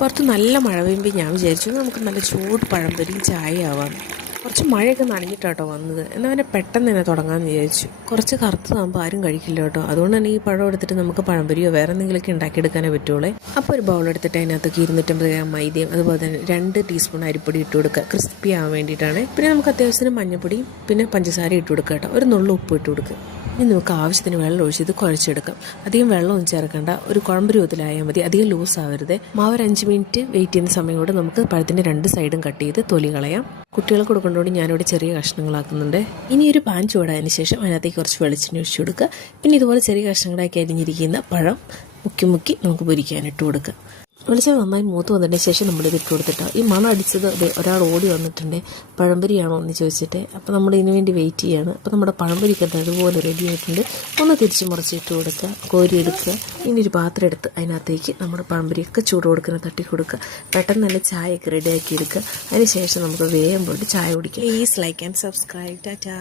പുറത്ത് നല്ല മഴ പെയ്യുമ്പോൾ ഞാൻ വിചാരിച്ചു നമുക്ക് നല്ല ചൂട് പഴംപൊരിയും ചായ ആവാം. കുറച്ച് മഴയൊക്കെ നനഞ്ഞിട്ടാട്ടോ വന്നത്. എന്നാൽ പിന്നെ പെട്ടെന്ന് തന്നെ തുടങ്ങാമെന്ന് വിചാരിച്ചു. കുറച്ച് കറുത്തതാകുമ്പോൾ ആരും കഴിക്കില്ല കേട്ടോ. അതുകൊണ്ട് തന്നെ ഈ പഴം എടുത്തിട്ട് നമുക്ക് പഴംപൊരിയോ വേറെ എന്തെങ്കിലുമൊക്കെ ഉണ്ടാക്കിയെടുക്കാനേ പറ്റുള്ളൂ. അപ്പോൾ ഒരു ബൗൾ എടുത്തിട്ട് അതിനകത്തേക്ക് 250 ഗ്രാം മൈദയും അതുപോലെ തന്നെ 2 ടീസ്പൂൺ അരിപ്പൊടി ഇട്ട് കൊടുക്കുക, ക്രിസ്പി ആവാൻ വേണ്ടിയിട്ടാണ്. പിന്നെ നമുക്ക് അത്യാവശ്യത്തിന് മഞ്ഞപ്പൊടിയും പിന്നെ പഞ്ചസാര ഇട്ട് കൊടുക്കുക കേട്ടോ. ഒരു നുള്ളു ഉപ്പ് ഇട്ട് കൊടുക്കുക. ഇനി നമുക്ക് ആവശ്യത്തിന് വെള്ളം ഒഴിച്ച് ഇത് കുഴച്ചെടുക്കാം. അധികം വെള്ളമൊന്നും ചേർക്കേണ്ട, ഒരു കുഴമ്പ് രൂപത്തിലായാൽ മതി, അധികം ലൂസ് ആവരുത്. മാവ് ഒരു 5 മിനിറ്റ് വെയിറ്റ് ചെയ്യുന്ന സമയം കൊണ്ട് നമുക്ക് പഴത്തിൻ്റെ 2 സൈഡും കട്ട് ചെയ്ത് തൊലി കളയാം. കുട്ടികൾക്ക് കൊടുക്കേണ്ടതുകൊണ്ട് ഞാനിവിടെ ചെറിയ കഷ്ണങ്ങളാക്കുന്നുണ്ട്. ഇനി ഒരു പാൻ ചൂടായതിനു ശേഷം അതിനകത്തേക്ക് കുറച്ച് വെളിച്ചെണ്ണ ഒഴിച്ചു കൊടുക്കുക. പിന്നെ ഇതുപോലെ ചെറിയ കഷ്ണങ്ങളാക്കി അരിഞ്ഞിരിക്കുന്ന പഴം മുക്കി നമുക്ക് പൊരിക്കാനിട്ട് കൊടുക്കുക. വെളിച്ചെണ്ണ നന്നായി മൂത്ത് വന്നതിന് ശേഷം നമ്മളിത് ഇട്ട് കൊടുത്തിട്ടോ. ഈ മണം അടിച്ചത് ഒരാൾ ഓടി വന്നിട്ടുണ്ട്, പഴംപൊരിയാണോ എന്ന് ചോദിച്ചിട്ട്. അപ്പോൾ നമ്മൾ ഇതിനു വേണ്ടി വെയിറ്റ് ചെയ്യാണ്. അപ്പോൾ നമ്മുടെ പഴംപൊരിക്ക് അതുപോലെ റെഡി ആയിട്ടുണ്ട്. ഒന്ന് തിരിച്ച് മറിച്ചിട്ട് കൊടുക്കുക, കോരിയെടുക്കുക. ഇനി ഒരു പാത്രം എടുത്ത് അതിനകത്തേക്ക് നമ്മുടെ പഴംപൊരിയൊക്കെ ചൂട് കൊടുക്കുന്ന തട്ടി കൊടുക്കുക. പെട്ടെന്ന് തന്നെ ചായയൊക്കെ റെഡിയാക്കി എടുക്കുക. അതിന് ശേഷം നമുക്ക് വേഗം പോയിട്ട് ചായ കുടിക്കുക. Please like and subscribe. Tata.